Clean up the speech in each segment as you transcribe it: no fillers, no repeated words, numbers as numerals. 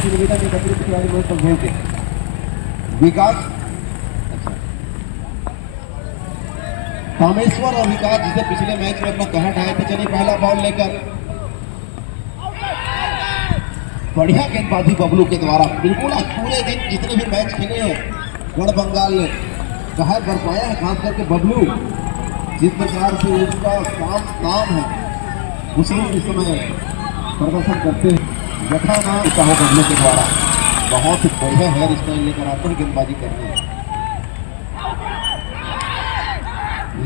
आपकी निवेदन एक अतिरिक्त खिलाड़ी मैच पर भेज दें। विकास, कामेश्वर और विकास जिसे पिछले मैच में अपना कहर ढाया थे। चलिए पहला बॉल लेकर बढ़िया गेंदबाजी बबलू के द्वारा। बिल्कुल आज पूरे दिन जितने भी मैच खेले हैं गढ़ बंगाल ने कहर बरपाया है, खास करके बबलू जिस प्रकार से उसका काम है उसमें इस समय प्रदर्शन करते हैं। यथा नाम चाहो बबलू के द्वारा बहुत ही बढ़िया हेयर स्टाइल लेकर आते हैं, गेंदबाजी करते हैं।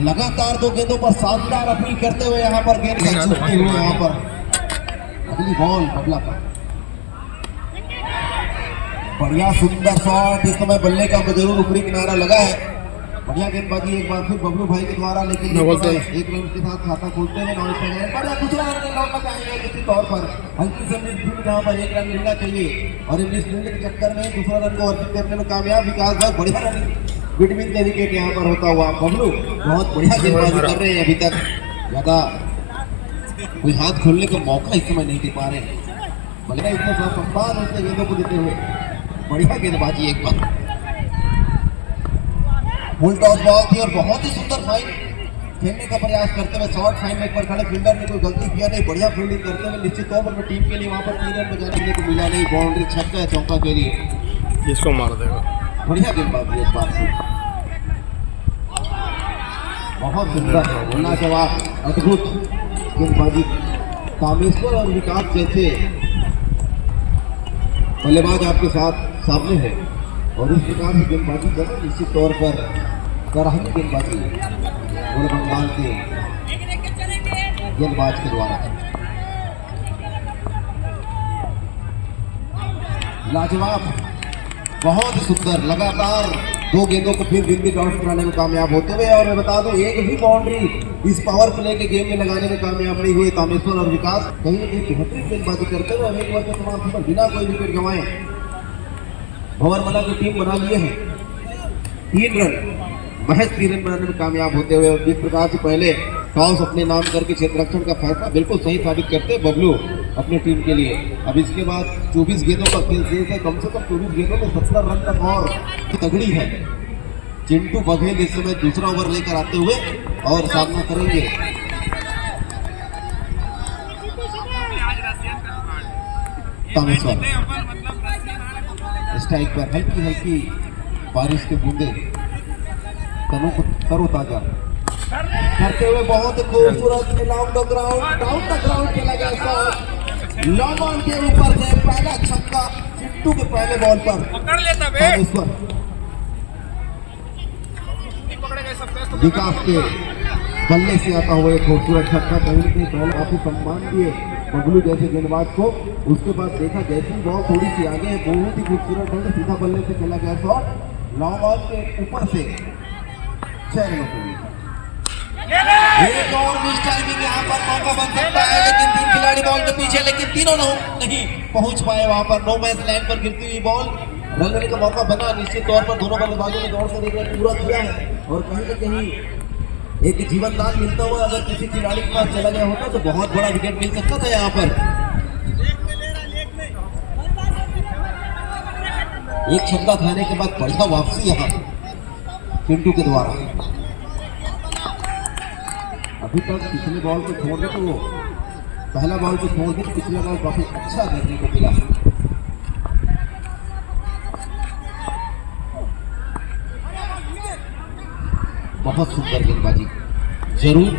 लगातार 2 गेंदों पर शानदार अपील करते हुए यहाँ पर गेंद छूटते हुए यहाँ पर अगली बॉल बबला का बढ़िया सुंदर शॉट। इस समय बल्ले का जरूर ऊपरी किनारा लगा है। बढ़िया गेंदबाजी एक बार फिर बबलू भाई के द्वारा, लेकिन एक रन के साथ खाता खोलते हुए दूसरा रन लौटना चाहेंगे निश्चित तौर पर। हल्की से मिस जहाँ पर 1 रन मिलना चाहिए और मिस मिलने के चक्कर में दूसरा रन को अर्जित करने में कामयाब विकास भाई। बढ़िया रन विटमिन द विकेट यहाँ पर होता हुआ बबलू बहुत बढ़िया गेंदबाजी कर रहे हैं। अभी तक ज्यादा कोई हाथ खोलने का मौका इस समय नहीं दे पा रहे हैं। बल्ले इतने सम्मान उसने गेंदों को देते हुए बढ़िया गेंदबाजी एक बार फुल टॉस बॉल थी और बहुत ही सुंदर फाइन खेलने का प्रयास करते हुए शॉर्ट फाइन में एक बार खड़े फील्डर ने कोई गलती किया नहीं। बढ़िया फील्डिंग करते हुए निश्चित तौर पर टीम के लिए वहां पर 3 रन बजाने को मिला नहीं। बाउंड्री छक्का है चौका के लिए, इसको मार देगा। बढ़िया गेंदबाजी एक बार से बहुत सुंदर बोलना जवाब अद्भुत गेंदबाजी। कामेश्वर और विकास जैसे बल्लेबाज आपके साथ सामने है और इस प्रकार की गेंदबाजी करना निश्चित तौर पर सराहनीय गेंदबाजी गढ़ बंगाल के गेंदबाज के द्वारा लाजवाब बहुत ही सुंदर। लगातार 2 गेंदों को फिर दिन भी डॉट कराने में कामयाब होते हुए और मैं बता दूं एक ही बाउंड्री इस पावर प्ले के गेम में लगाने में कामयाब नहीं हुए कामेश्वर और विकास। कहीं ना कहीं बेहतरीन गेंदबाजी करते हुए एक वर्ष के समाप्ति पर बिना कोई विकेट गंवाए भंवरमला की टीम बना लिए हैं 3 रन, महज 3 रन बनाने में कामयाब होते हुए। जिस प्रकार से पहले टॉस अपने नाम करके क्षेत्ररक्षण का फैसला बिल्कुल सही साबित करते बबलू अपनी टीम के लिए। अब इसके बाद 24 गेंदों का खेल शेष है, कम से कम 24 गेंदों में 70 रन तक और तगड़ी है। चिंटू बघेल इस समय दूसरा ओवर लेकर आते हुए और सामना करेंगे कामेश्वर। स्ट्राइक पर हल्की हल्की बारिश के बूंदे तनों को तरोताजा करते हुए बहुत खूबसूरत डाउन द ग्राउंड खेला गया शॉट लॉन्ग ऑन के ऊपर से पहला छक्का चिंटू के पहले बॉल पर कामेश्वर। विकास के बल्ले से आता हुआ एक खूबसूरत छक्का कहीं से पहले काफी सम्मान दिए बबलू जैसे गेंदबाज को। उसके बाद देखा जैसी बॉल थोड़ी सी आगे है बहुत ही खूबसूरत ढंग से सीधा बल्ले से खेला गया शॉट लॉन्ग ऑन के ऊपर से 6 रनों के लिए। एक और मिस टाइमिंग यहाँ पर मौका बन सकता है लेकिन 3 खिलाड़ी बॉल के पीछे, लेकिन तीनों नहीं पहुंच पाए वहां पर। नो मैच लाइन पर गिरती हुई बॉल रन लेने का मौका बना। निश्चित तौर पर दोनों बल्लेबाजों ने दौड़ कर एक रन पूरा किया है और कहीं न कहीं एक जीवन दान मिलता हुआ अगर किसी खिलाड़ी के पास चला गया होता तो बहुत बड़ा विकेट मिल सकता था यहाँ पर। एक छक्का खाने के बाद बढ़िया वापसी यहाँ चिंटू के द्वारा। अभी तक पिछले बॉल को छोड़ दे तो पहला बॉल को छोड़ दे तो पिछले बॉल काफी अच्छा देखने को मिला। बहुत सुंदर गेंदबाजी जरूर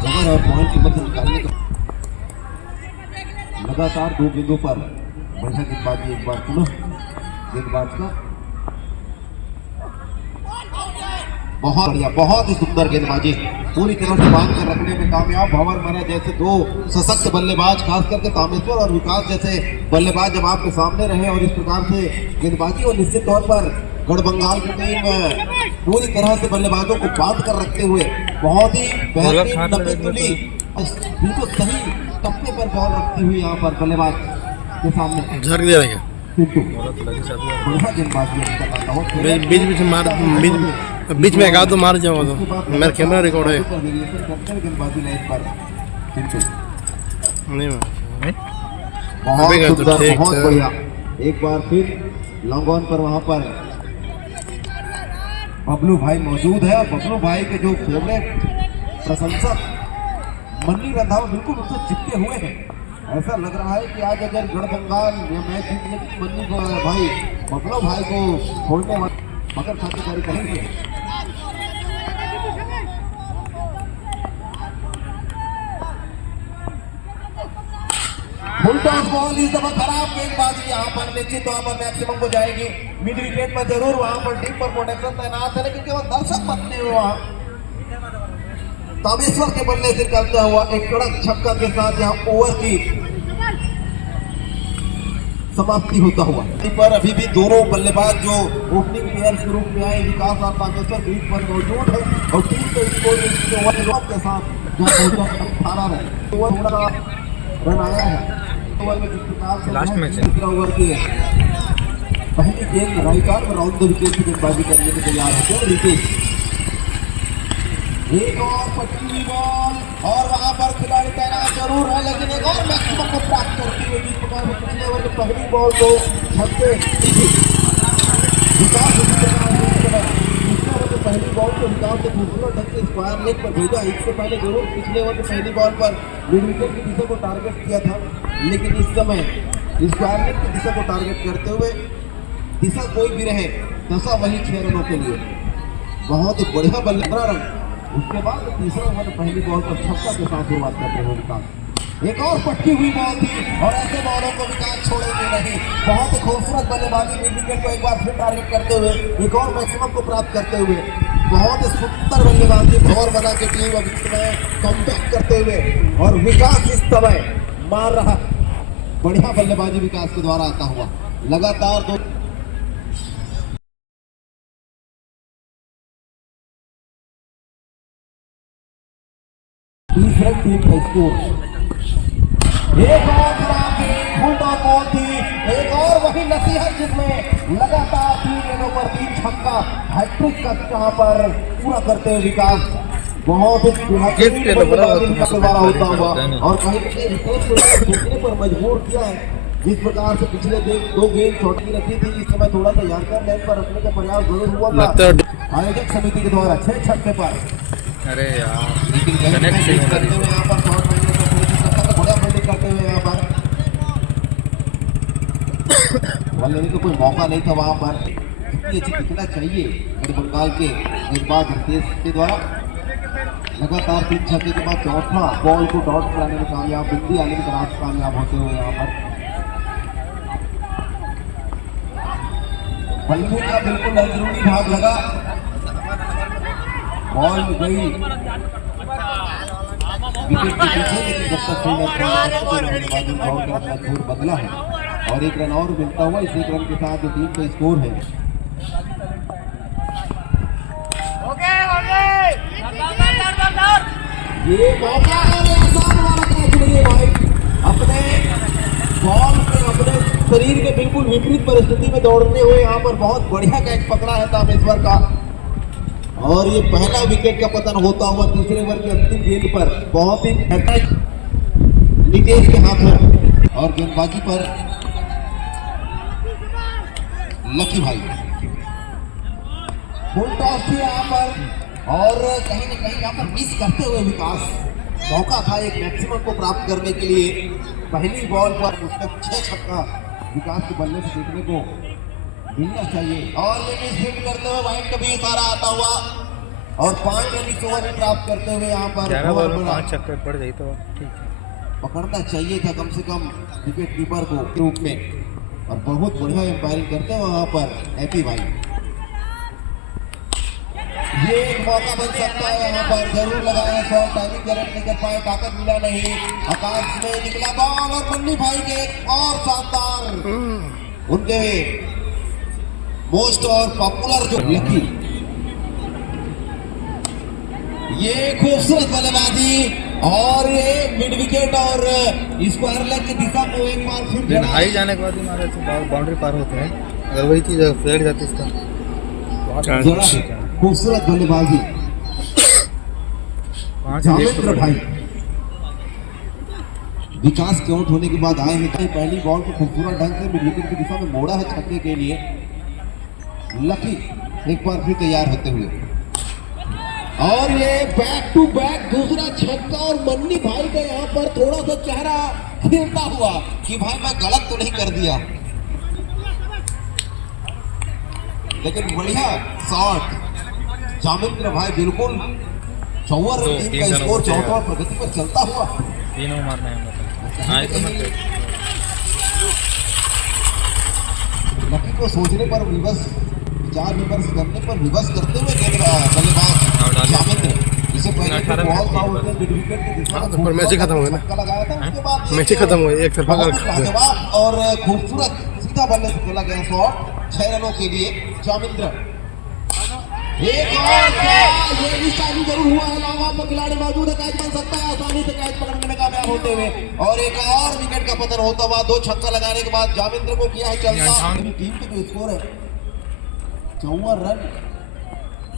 कवर और पॉइंट की मदद निकालने का लगातार 2 गेंदों पर बढ़िया गेंदबाजी एक बार पुनः गेंदबाज का बहुत बढ़िया बहुत ही सुंदर गेंदबाजी पूरी तरह से बांध कर रखने में कामयाब। भंवरमला जैसे 2 सशक्त बल्लेबाज खास करके कामेश्वर और विकास जैसे बल्लेबाज जब आपके सामने रहे और इस प्रकार से गेंदबाजी और निश्चित तौर पर गढ़ बंगाल की टीम पूरी तरह से बल्लेबाजों को बांध कर रखते हुए बहुत ही बेहतरीन 90 तुली बिल्कुल सही टप्पे पर बॉल रखती हुई यहाँ पर बल्लेबाज के सामने झटक दे रहा बीच में एकाध तो मार जाओ तो मेरा कैमरा रिकॉर्ड है नहीं बहुत बढ़िया एक बार फिर लॉन्ग ऑन पर वहां पर बबलू भाई मौजूद है और बबलू भाई के जो फेवरेट प्रशंसक मन्नी रंधावा बिल्कुल उससे चिपके हुए हैं। ऐसा लग रहा है कि आज अगर गढ़बंगाल या मैच जीतने की मन्नी को भाई बबलू भाई को छोड़ने मगर खातिरदारी करेंगे। फुल टॉस बॉल इस दफा खराब गेंदबाजी यहाँ पर निश्चित तौर पर मैक्सिमम को जाएगी। मिड विकेट पर जरूर वहां पर टीम पर प्रोटेक्शन तैनात है, लेकिन केवल दर्शक बनते हुए वहां तामेश्वर के बल्ले से करता हुआ एक कड़क छक्का के साथ यहाँ ओवर की समाप्ति होता हुआ। पर अभी भी दोनों बल्लेबाज जो ओपनिंग प्लेयर्स के रूप में आए विकास और तामेश्वर बीच पर मौजूद है और टीम के स्कोर के साथ जो 18 रन आया है ओवर में जिस प्रकार से लास्ट में दूसरा ओवर की पहली गेंद right arm round the wicket की गेंदबाजी करने के तैयार होते हैं रितेश। एक और पट्टी बॉल और वहां पर खिलाड़ी तैनात जरूर है, लेकिन एक और मैक्सिमम को प्राप्त करती हुई जिस प्रकार से पिछले ओवर की पहली बॉल को छक्के विकास पहली बॉल को विकास से खूबसूरत ढंग से स्क्वायर लेग पर भेजा। इससे पहले जरूर पिछले ओवर की पहली बॉल पर मिड विकेट की दिशा को टारगेट किया था, लेकिन इस समय स्क्वायर लेग की दिशा को टारगेट करते हुए दिशा कोई भी रहे दशा वही 6 रनों के लिए बहुत ही बढ़िया बल्ले 15 रन। उसके बाद तीसरा ओवर पहली बॉल पर छक्का के साथ शुरुआत करते हुए विकास एक और पट्टी हुई बॉल थी और ऐसे बॉलों को विकास छोड़ेंगे नहीं। बहुत ही खूबसूरत बल्लेबाजी मिड विकेट को एक बार फिर टारगेट करते हुए एक और मैक्सिमम को प्राप्त करते हुए बहुत ही सुंदर बल्लेबाजी भौर बना के टीम अब इस समय कमबैक करते हुए और विकास इस समय मार रहा बढ़िया बल्लेबाजी विकास के द्वारा आता हुआ लगातार दो तीसरे टीम का स्कोर एक और बॉल थी, एक और वही नसीहत जिसमें लगातार 3 गेंदों पर 3 छक्का हैट्रिक का यहाँ पर पूरा करते हुए विकास बहुत ही द्वारा होता हुआ और कहीं सोचने पर मजबूर किया है। जिस प्रकार से पिछले 2 गेंद छोटी रखी थी, इस समय थोड़ा सा यादगार लाइन पर रखने का प्रयास जरूर हुआ था आयोजक समिति के द्वारा 6 छक्के पर। अरे यार कनेक्ट करते हुए यहाँ पर शॉट बड़ा बल्डिंग करते हुए यहाँ पर लेने का कोई मौका नहीं था वहां पर। कितनी अच्छी दिखना चाहिए बंगाल के गेंदबाज रितेश के द्वारा लगातार 3 छक्के के बाद चौथा बॉल को डॉट कराने में कामयाब बिंदी आने की तरफ कामयाब होते हुए यहाँ पर बल्ले का बिल्कुल अंदरूनी भाग लगा बॉल गई विकेट के पीछे, लेकिन जब तक अपना स्कोर बदला है और 1 रन और मिलता हुआ इस 1 रन के साथ जो टीम का स्कोर है ये मौका भाई अपने बॉल पे अपने शरीर के बिल्कुल विपरीत परिस्थिति में दौड़ते हुए यहाँ पर बहुत बढ़िया कैच पकड़ा है तामेश्वर का और ये पहला विकेट का पतन होता हुआ तीसरे ओवर की अंतिम गेंद पर बहुत ही नितेश के हाथ में और गेंदबाजी पर लकी भाई फुल टॉस थी यहाँ पर और कहीं न कहीं यहाँ पर मिस करते हुए विकास मौका था एक मैक्सिमम को प्राप्त करने के लिए। पहली बॉल पर उसका 6 छक्का विकास के बल्ले से देखने को मिलना चाहिए और ये मिस हिट करते हुए वाइड का भी इशारा आता हुआ और 5 रन इस ओवर प्राप्त करते हुए यहाँ पर 5 छक्के पड़ गई तो पकड़ना चाहिए था कम से कम विकेट कीपर को रूप में और बहुत बढ़िया एम्पायरिंग करते हैं वहां पर हैप्पी भाई। ये एक मौका बन सकता है यहाँ पर जरूर लगाया शॉट टाइमिंग करंट नहीं कर पाए ताकत मिला नहीं आकाश में निकला बॉल और मन्नी भाई के एक और शानदार उनके मोस्ट और पॉपुलर जो लकी ये खूबसूरत बल्लेबाजी और ये मिड विकेट और स्क्वायर लेग की दिशा को एक बार फिर हाई जाने के बाद ही हमारे बाउंड्री पार होते हैं। अगर वही चीज फ्लैट जाती इसका खूबसूरत बल्लेबाजी जावेंद्र भाई विकास के आउट होने के बाद आए हैं तो पहली बॉल को खूबसूरत ढंग से मिड विकेट की दिशा में मोड़ा है छक्के के लिए। लकी एक बार फिर तैयार होते हुए और ये बैक टू बैक दूसरा छक्का और मन्नी भाई का यहाँ पर थोड़ा सा चेहरा खिलता हुआ कि भाई मैं गलत तो नहीं कर दिया, लेकिन बढ़िया शॉट जामिंद्र भाई बिल्कुल 54 रन टीम का स्कोर 64 प्रगति पर चलता हुआ। तीनों मारना है लकी को सोचने पर विचार विमर्श करने पर विवश करते हुए बल्लेबाज जामिंद्र इसे पहले बॉल का उल्टे मिड विकेट की दिशा में पर मैच ही खत्म हुआ ना, छक्का लगाया था। उसके बाद मैच ही खत्म हुआ, एक तरफा लाजवाब और खूबसूरत सीधा बल्ले से खेला गया शॉट 6 रनों के लिए जामिंद्र। एक और ये भी चालू जरूर हुआ है, लावाब में खिलाड़ी मौजूद है, कैच बन सकता है, आसानी से कैच पकड़ने में कामयाब होते हुए और एक और विकेट का पतन होता हुआ 2 छक्का लगाने के बाद जामिंद्र को किया है चलता। टीम के जो स्कोर है 54 रन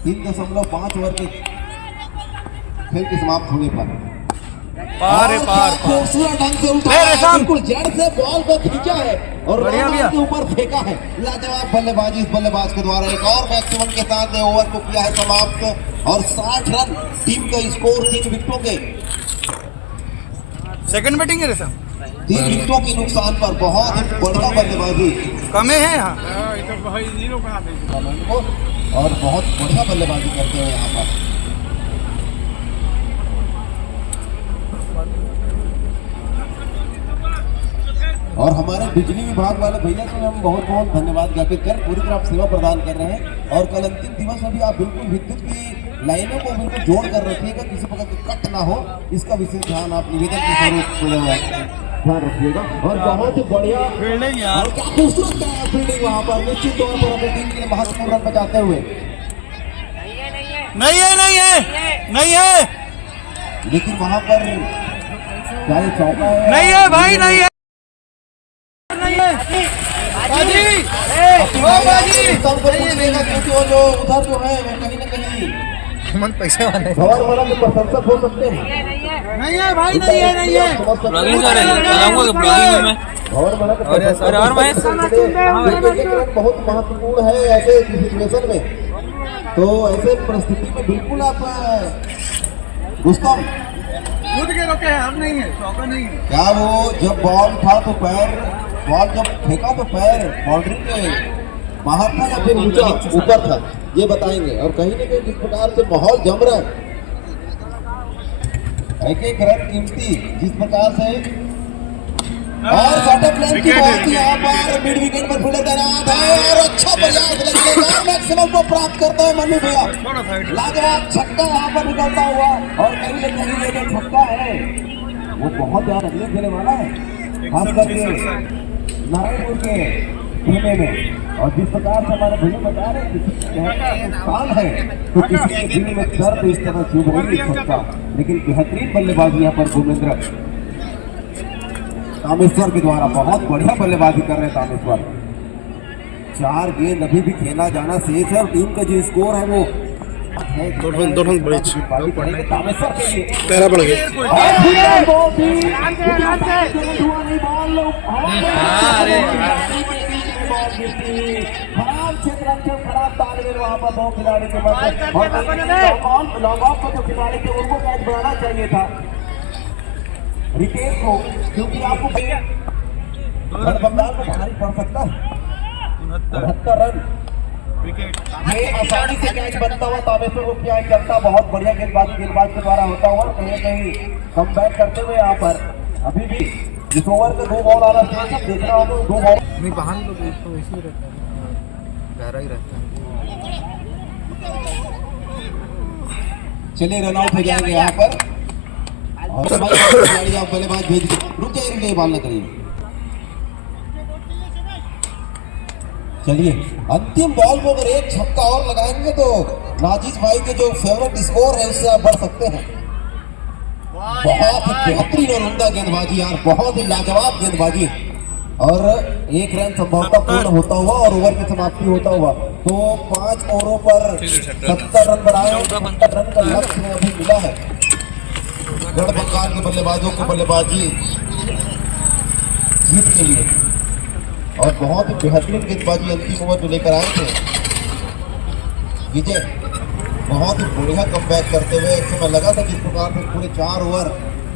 3.5 ओवर के खेल के समाप्त होने पर खूबसूरत ढंग से उठा बिल्कुल जड़ से बॉल को खींचा है और के ऊपर फेंका है। लाजवाब बल्लेबाजी इस बल्लेबाज के द्वारा एक और मैक्सिमम के साथ ओवर को किया है समाप्त और 60 रन टीम का स्कोर 3 विकेटों के सेकंड बैटिंग है रेशम 3 विकेटों के नुकसान पर बहुत बढ़िया बल्लेबाजी कमे है यहाँ और बहुत बढ़िया बल्लेबाजी करते हैं यहाँ पर। और हमारे बिजली विभाग वाले भैया को हम बहुत बहुत धन्यवाद ज्ञापित कर पूरी तरह सेवा प्रदान कर रहे हैं और कल अंतिम दिवस में भी आप बिल्कुल विद्युत की लाइनों को बिल्कुल जोड़ कर रखिएगा, किसी प्रकार की कट ना हो, इसका विशेष ध्यान आप निवेदन के स्वरूप ध्यान रखिएगा। और बहुत ही बढ़िया फील्डिंग और क्या खूबसूरत फील्डिंग वहाँ पर निश्चित तौर पर अपनी टीम के लिए महत्वपूर्ण रन बचाते हुए। नहीं है लेकिन वहाँ पर क्या ये चौका है? नहीं है भाई, नहीं है क्योंकि वो जो उधर जो है वो कहीं ना कहीं पैसे वाले के प्रशंसक हो सकते हैं। नहीं है भाई, नहीं है ब्लॉगिंग कर रहे हैं, लगाऊंगा ब्लॉगिंग में बहुत महत्वपूर्ण है ऐसे सिचुएशन में, तो ऐसे परिस्थिति में बिल्कुल आप रुस्तम कूद के रोके हैं, हम नहीं है, चौका नहीं है। क्या वो जब बॉल था तो बॉल जब फेंका तो पैर बाउंड्री के बाहर था या फिर ऊंचा ऊपर था, ये बताएंगे। और कहीं ना कहीं जिस प्रकार से माहौल जम रहा है, एक रन कीमती जिस प्रकार से और सेटअप लाइन की बात यहाँ पर मिड विकेट पर फील्डर तैनात है और अच्छा प्रयास लगेगा मैक्सिमम को प्राप्त करते हुए मनु भैया लाजवाब छक्का यहाँ पर निकलता हुआ और कहीं ना कहीं ये जो छक्का है वो बहुत ज्यादा अगले देने वाला है, खास करके नारायणपुर के खेमे में। और जिस प्रकार से हमारे भैया बता रहे किसी साल है तो किसी के दिल में दर्द इस तरह चुभ रही है छक्का, लेकिन बेहतरीन बल्लेबाजी यहाँ पर भूमेंद्र तामेश्वर के द्वारा बहुत बढ़िया बल्लेबाजी कर रहे हैं तामेश्वर। 4 गेंद अभी भी खेला जाना शेष है और टीम का जो स्कोर है वो दो रन बड़े तामेश्वर के लिए 13 बढ़ गए। खराब क्षेत्र खराब तालमेल वहाँ पर 2 खिलाड़ी के मध्य और लॉन्ग ऑफ पर जो खिलाड़ी थे उनको कैच बनाना चाहिए था रिकेश को, क्योंकि आपको बंगाल को भारी पड़ सकता है 72 रन ये आसानी से कैच बनता हुआ तामेश्वर को किया चलता बहुत बढ़िया गेंदबाज के द्वारा होता हुआ कहीं ना कहीं कम बैक करते हुए यहाँ पर अभी भी जिस ओवर में 2 बॉल आ रहा है सब देखना होगा 2 बॉल नहीं बाहर लोग तो ऐसे ही रहता है, गहरा ही रहता है। चलिए रन आउट हो जाएंगे यहाँ पर और खिलाड़ी आप बल्लेबाज भेज दीजिए, रुक जाइए बॉल न करिए। चलिए अंतिम बॉल को अगर एक छक्का और लगाएंगे तो नाजिज भाई के जो फेवरेट स्कोर है उससे आप बढ़ सकते हैं। बहुत बेहतरीन और उम्दा गेंदबाजी यार, बहुत ही लाजवाब गेंदबाजी और 1 रन संभवतः पूर्ण होता हुआ और ओवर की समाप्ति होता हुआ तो 5 ओवरों पर 70 रन बनाए, 70 रन का लक्ष्य अभी मिला है। गढ़ बंगाल के बल्लेबाजों को बल्लेबाजी जीत के लिए और बहुत ही बेहतरीन गेंदबाजी अंतिम ओवर में लेकर आए थे विजय। बहुत ही बढ़िया कमबैक करते हुए एक समय लगा था जिस प्रकार से पूरे 4 ओवर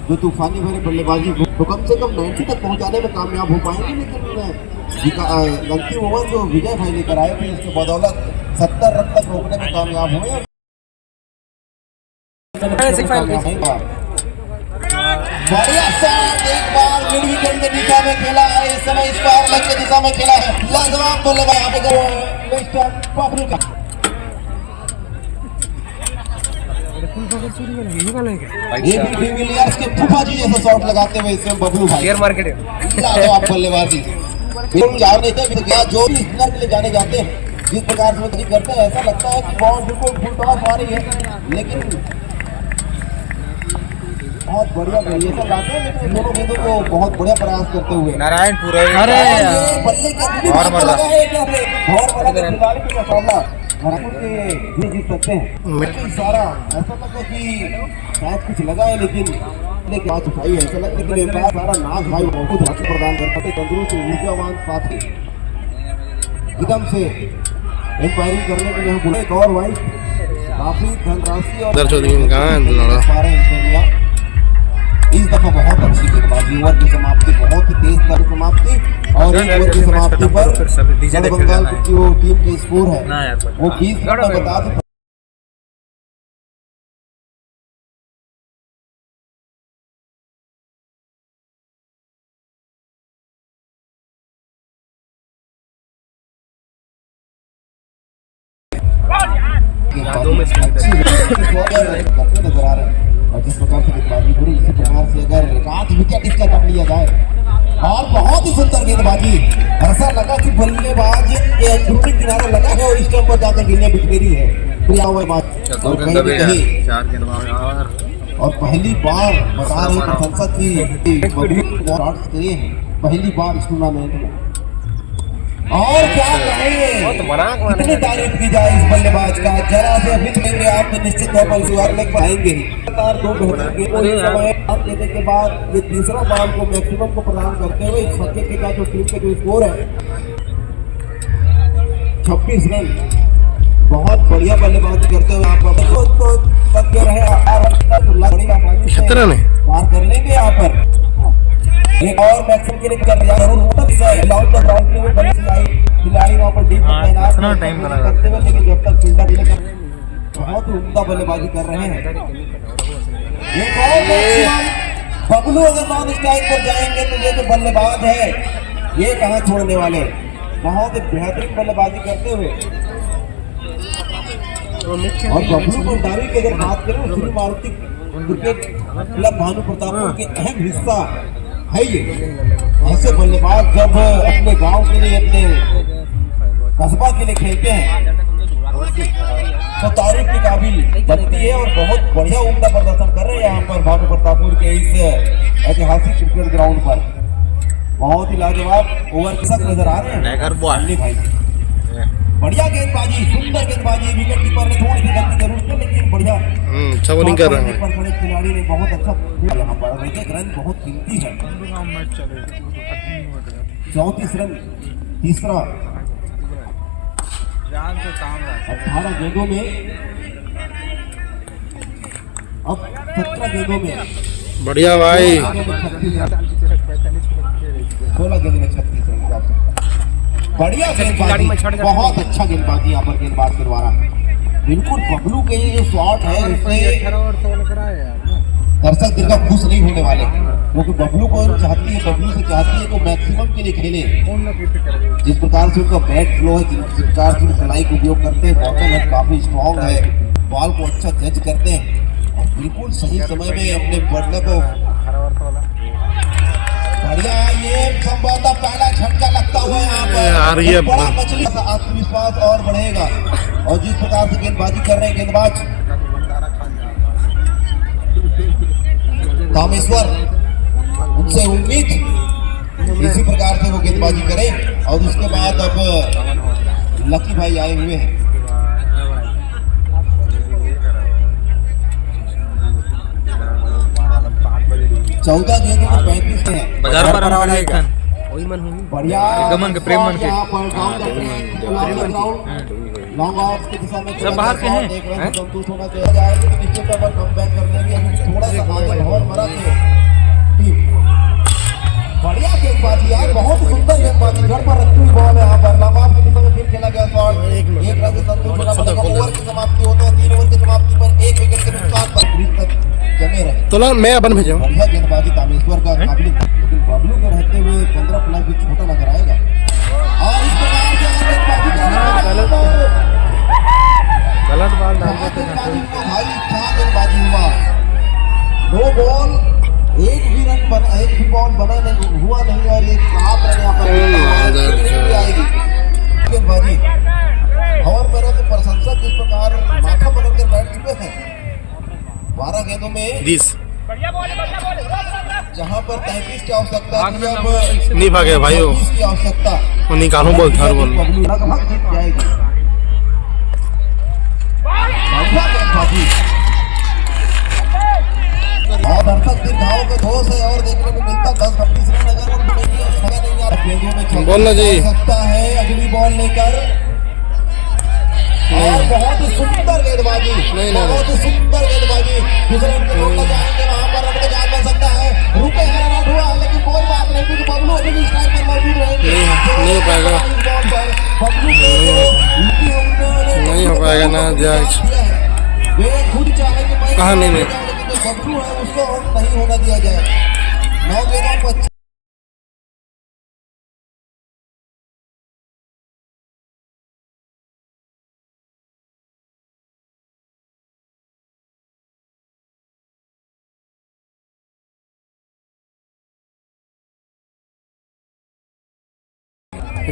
जो तूफानी भरे बल्लेबाजी तो कम से कम 90 तक पहुंचाने में कामयाब हो पाएंगे, लेकिन अंतिम ओवर जो विजय भाई लेकर आए थे इसके बदौलत 70 रन तक रोकने में कामयाब हुए। बढ़िया शॉट, एक बार मिड विकेट की दिशा में खेला है, इस समय इस बार लेग की दिशा में खेला है, लाजवाब बल्लेबाज यहाँ पे मिस्टर पब्लू का डिविलियर्स के फूफा जी जैसा शॉट लगाते हुए इसमें बबलू भाई लाजवाब बल्लेबाजी। बिल्कुल चार नहीं थे जो भी स्पिनर के लिए जाने जाते हैं जिस प्रकार से वो करते हैं ऐसा लगता है कि बॉल बिल्कुल फुल टॉस आ रही है, लेकिन बहुत बढ़िया वेरिएशन लाते हैं, लेकिन दोनों गेंदों को बहुत बढ़िया प्रयास करते हुए नारायण पूरा बल्ले के और बड़ा खिलाड़ी का मुकाबला जीत सकते हैं। सारा ऐसा लगा कि शायद कुछ लगा है, लेकिन बात उठाई है ऐसा लगता है कि सारा नाज भाई बहुत हक प्रदान कर सकते तंदुरुस्त ऊर्जावान साथी एकदम से इंक्वायरी करने के लिए हम एक और भाई काफी धनराशि और इस दफा बहुत अच्छी गेंदबाजी, ओवर की समाप्ति बहुत ही तेज कर समाप्ति और इस ओवर की समाप्ति पर बंगाल की वो टीम के स्कोर है वो 20 रन बता दो। नजर आ रहे हैं और जिस प्रकार से गेंदबाजी पूरी इसी प्रकार से अगर 5 विकेट इसका कट लिया जाए और बहुत ही सुंदर गेंदबाजी, ऐसा लगा कि बल्लेबाज के अंदरूनी किनारा लगा है और स्टंप पर जाकर गेंदें बिखरी है। और पहली बार बता रहे प्रशंसक की पहली बार इस टूर्नामेंट में और क्या कहें कितनी तारीफ की जाए इस बल्लेबाज का, जरा से हिट लेंगे आप तो निश्चित तौर पर शुरुआत में पाएंगे ही। दो बेहतर देने के बाद ये तीसरा बॉल को मैक्सिमम को प्रदान करते हुए इस छक्के के साथ जो टीम का जो स्कोर है 26 रन, बहुत बढ़िया बल्लेबाजी करते हुए आप पार कर लेंगे यहाँ पर एक और मैक्सिमम के लिए कर दिया जरूर होता है लॉन्ग द ग्राउंड में बड़ी खिलाड़ी वहां पर डीप तैनात करते हुए, लेकिन जब तक फील्डर बहुत ही उम्दा बल्लेबाजी कर रहे हैं। एक और मैक्सिमम बबलू अगर नॉन स्ट्राइक पर जाएंगे तो ये जो बल्लेबाज है ये कहां छोड़ने वाले, बहुत ही बेहतरीन बल्लेबाजी करते हुए और बबलू को दावी की अगर बात करें श्री मारुति क्रिकेट क्लब भानु प्रतापपुर के अहम हिस्सा है ये। ऐसे बल्लेबाज जब अपने गांव के लिए अपने कस्बा के लिए खेलते हैं तो तारीफ के काबिल बनती है और बहुत बढ़िया उम्दा प्रदर्शन कर रहे हैं यहाँ पर भानु प्रतापपुर के इस ऐतिहासिक क्रिकेट ग्राउंड पर। बहुत ही लाजवाब ओवर के साथ नजर आ रहे हैं भाई, बढ़िया गेंदबाजी, सुंदर गेंदबाजी, विकेट कीपर ने थोड़ी सी गलती जरूर की लेकिन बढ़िया अच्छा बॉलिंग कर रहे हैं। खड़े खिलाड़ी ने बहुत अच्छा यहाँ पर एक रन बहुत कीमती है, 34 रन तीसरा 18 गेंदों में अब 17 गेंदों में बढ़िया भाई 16 गेंद में 36 रन प्राप्त। बढ़िया गेंदबाजी, बहुत अच्छा गेंदबाजी यहाँ पर गेंदबाज के द्वारा। बिल्कुल बबलू के ये जो शॉट है उससे दर्शक दिल का खुश नहीं होने वाले, क्योंकि बबलू को चाहती है, बबलू से चाहती है तो मैक्सिमम के लिए खेले। जिस प्रकार से उनका बैट फ्लो है, जिस प्रकार से कलाई का उपयोग करते हैं, बॉटल है काफी स्ट्रॉन्ग है, बॉल को अच्छा जज करते हैं और बिल्कुल सही समय में अपने बल्ले को बढ़िया ये संभवतः पहला झटका लगता हुआ यहाँ पर बड़ा मछली का आत्मविश्वास और बढ़ेगा। और जिस प्रकार से गेंदबाजी कर रहे हैं गेंदबाज कामेश्वर, उनसे उम्मीद इसी प्रकार से वो गेंदबाजी करें। और उसके बाद अब लकी भाई आए हुए हैं, 14 गेंदों में 35 हैं। बाजार पर आने एक खान वही मन हूँ बढ़िया गमन के प्रेम मन के यहाँ पर down the track, long off की दिशा में सब बाहर के हैं? देख रहे हैं संतुष्ट होना चाहिए जाएगा तो निश्चित तौर पर कमबैक कर देंगे। अभी थोड़ा सा आगे बहुत मरा थे टीम। बढ़िया गेंदबाजी यार, बहुत सुंदर गेंदबाजी, घर पर रखती हुई बॉल है यहाँ पर। लॉन्ग ऑफ की दिशा में फिर खेला गया शॉट, एक रन से संतुष्ट होना पड़ेगा। ओवर की समाप्ति होते हैं 3 ओवर की समाप्ति पर 1 विकेट के नुकसान पर क्रीज तक जमे रहे। तो ना मैं अपन भेजा हूँ। बढ़िया गेंदबाजी कामेश्वर का काबिल था, लेकिन बबलू को रहते हुए 15 प्लस भी छोटा नजर आएगा। और इस प्रकार से अगर गेंदबाजी गलत बॉल डाल देते हैं भाई, क्या गेंदबाजी हुआ। नो बॉल, एक भी बॉल बना नहीं हुआ नहीं, और एक 7 रन यहाँ पर आएगी गेंदबाजी। और मेरा तो प्रशंसक इस प्रकार माथा पकड़ कर बैठ चुके हैं। 12 गेंदों में 20 जहां पर 33 की आवश्यकता थी, अब नहीं भागे भाई वो 30 की आवश्यकता। वो निकालूं बॉल हर बॉल बबलू लगभग जीत जाएगी। बढ़िया गेंदबाजी और दर्शक दीर्घाओं के दोष है और देखने को मिलता 10-25 रन अगर उनको नहीं है, छक्का नहीं आ रहा। गेंदों में छक्का बोलना चाहिए। सकता है अगली बॉल लेकर। और बहुत ही सुंदर गेंदबाजी, बहुत ही सुंदर गेंदबाजी। दूसरे उनके रोकना चाहेंगे, वहां पर रन का जाल बन सकता है। रुके हैं, रन आउट हुआ है, लेकिन कोई बात नहीं क्योंकि बबलू अभी भी स्ट्राइक पर मौजूद रहेंगे। नहीं हो पाएगा, बबलू नहीं हो पाएगा ना जज। वे खुद चाहे कि मैं कहाँ नहीं लेकिन जो बबलू है उसको नहीं होना दिया जाए। 9 गेंदों पर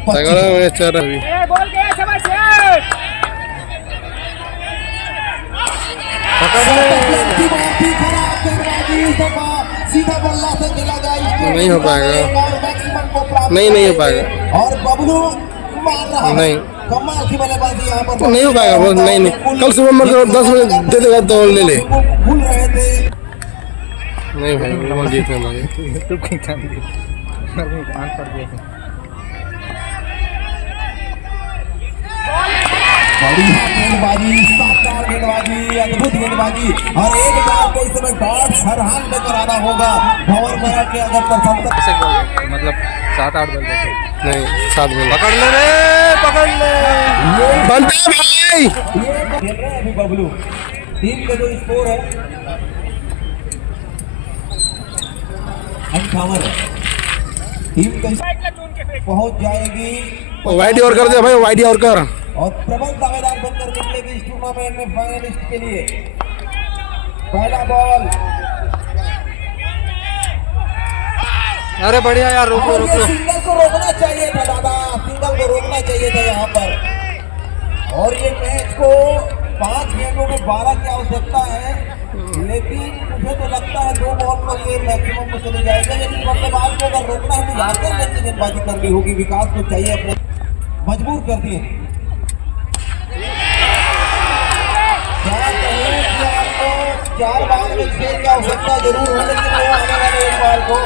तगड़ा मैच चल रहा है सीधा बल्ला से खेला जाए, नहीं हो पाएगा, नहीं हो पाएगा। और बबलू मार रहा है। नहीं। कमाल की बल्लेबाजी यहाँ पर तो नहीं हो पाएगा वो, नहीं कल सुबह मैं 10 बजे दे देगा तो ले ले। भूल रहे थे। नहीं भाई वो जीतने भाई। यूट्यूब के चैनल कान पड़ गए। बढ़िया गेंदबाजी, शानदार गेंदबाजी, अद्भुत गेंदबाजी, और एक बार को इस समय डॉट सरहान लेकर आना होगा। भंवर मरा के अगर प्रशंसक ऐसे बॉल मतलब 7-8 बॉल बचे नहीं 7 बॉल पकड़ ले रे, पकड़ ले। बनता भाई। ये खेल रहे हैं अभी बबलू। टीम का जो स्कोर है 58 है। टीम का पहुंच जाएगी वाइडी और कर दे भाई, वाइडी और कर। और प्रबल दावेदार बनकर निकलेगी इस टूर्नामेंट में फाइनलिस्ट के लिए। पहला बॉल, अरे बढ़िया यार, रुको रुको। सिंगल को रोकना चाहिए था दादा, सिंगल को रोकना चाहिए था यहाँ पर। और ये मैच को 5 गेंदों में 12 की आवश्यकता है, लेकिन मुझे तो लगता है 2 बॉल पर ये मैक्सिमम में चले जाएगा। लेकिन बल्लेबाज को अगर रोकना है तो यादगार लेकर गेंदबाजी करनी होगी। विकास को चाहिए अपने मजबूर कर दिए। क्या कहें कि आपको 4 बार में खेल की आवश्यकता जरूर है, लेकिन वो आने वाले एक बार को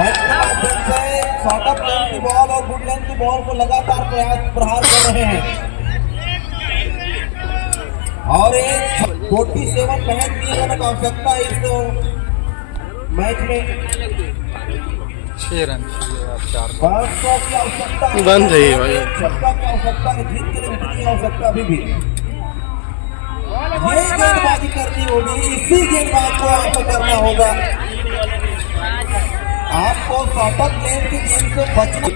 मंच के माध्यम से शॉर्ट ऑफ लेंथ की बॉल और गुड लेंथ की बॉल को लगातार प्रहार कर रहे हैं। और एक 47 महज 3 रन की आवश्यकता है इस मैच में। 6 रन 4 500 की आवश्यकता है, बंद है ये भाई। छक्का की आवश्यकता है, जीत के लिए उतनी आवश्यकता अभी भी। ये गेंदबाजी करनी होगी, इसी गेंदबाज को आपको करना होगा। आपको शॉर्ट ऑफ लेंथ की गेंद से बचना,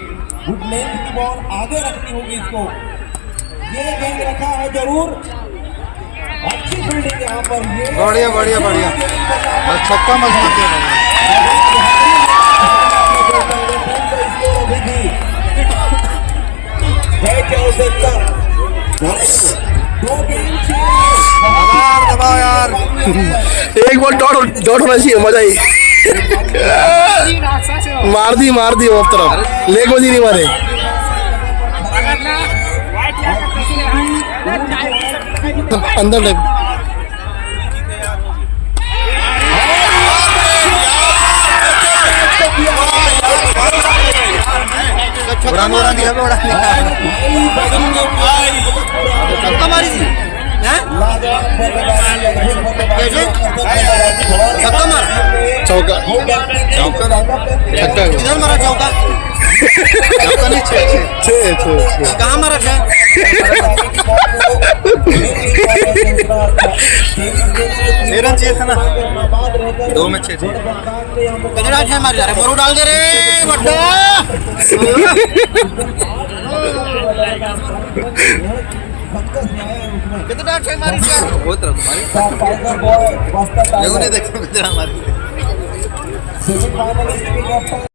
गुड लेंथ की बॉल आगे रखनी होगी इसको। ये गेंद रखा है जरूर, अच्छी फील्डिंग यहाँ पर। ये बढ़िया बढ़िया बढ़िया, बस छक्का मत मारते दबाओ यार। एक बॉल डॉट होना चाहिए, मजा ही। मार दी वो तरफ, लेग बजी नहीं मारे। अंदर लेग उड़ान उड़ान दिया उड़ान चौका मारी थी हैं कैसे छक्का मारा चौका छक्का किधर मारा चौका चौका नहीं छः कहाँ मारा छह रन चाहिए था ना 2 में 6 कितना छह मार जा रहे मोरू डाल दे रे बट्टा कितना छह मारी बहुत रहा तुम्हारी नहीं देखा कितना हमारी सेमीफाइनल